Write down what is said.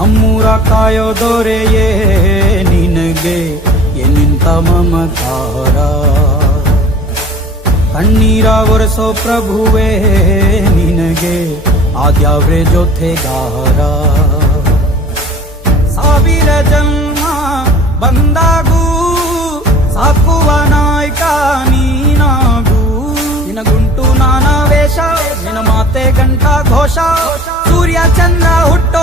ನಮ್ಮೂರ ಕಾಯೋ ದೊರೆಯೇ ನಿನಗೆ ಎನ್ನಿಂತ ಮಮಕಾರ. ಕಣ್ಣೀರ ಒರೆಸೋ ಪ್ರಭುವೇ ನಿನಗೆ ಆದ್ಯಾವ್ರೆ ಜೊತೆಗಾರ. ಸಾವಿರ ಜನ್ಮ ಬಂದಾಗೂ ಸಾಕುವ ನಾಯಕ ನೀನಾಗೂ. ನಿನ ಗುಂಟು ನಾನಾ ವೇಷ, ನಿನ ಮಾತೆ ಗಂಟ ಘೋಷ. ಸೂರ್ಯ ಚಂದ್ರ ಹುಟ್ಟೋ